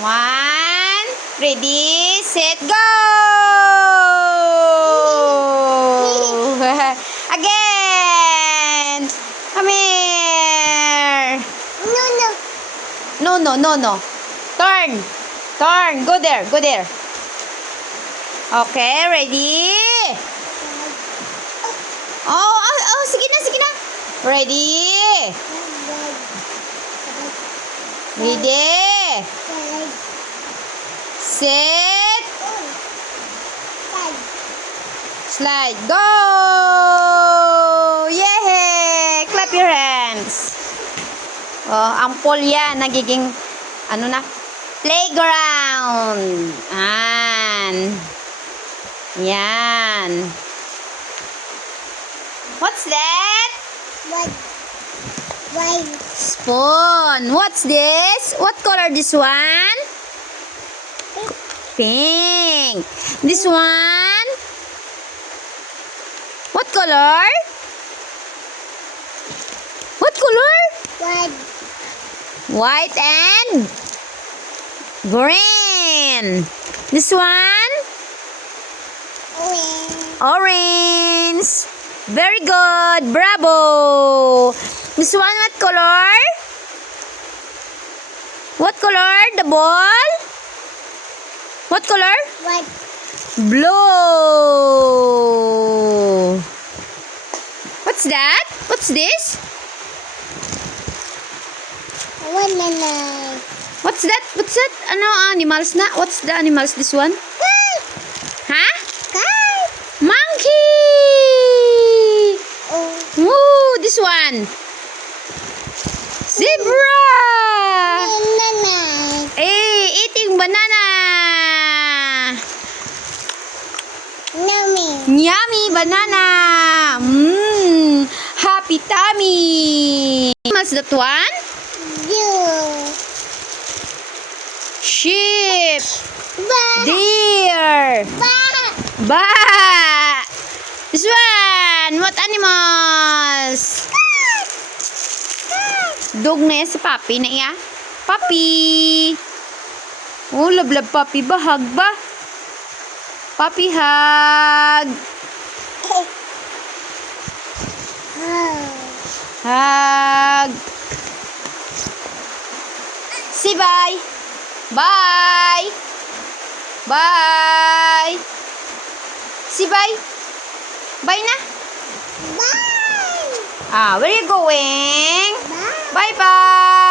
One, ready, set, go! Again! Come here! No. Turn! Go there. Okay, ready? Oh, sige na. Ready? Set, slide, go! Yay! Clap your hands. Oh, ang pool yan, nagiging, playground. Yan. What's that? Spoon. What's this? What color this one? Pink. This one? What color? White and green. This one? Orange. Very good. Bravo. This one, what color? The ball? What color? Blue. What's that? What's this? What's that? Ano animals na? What's the animals this one? Huh? Monkey! Ooh, this one. Zebra! Eating banana. Yummy banana. Happy tummy. What's that one? Sheep. Deer. This one. What animals? Dog na yan si Papi na iya. Papi. Oh, lablab Papi ba? Hug ba? Papi hug. Hug. Say bye. Bye. Say bye. Bye na. Where are you going? Bye.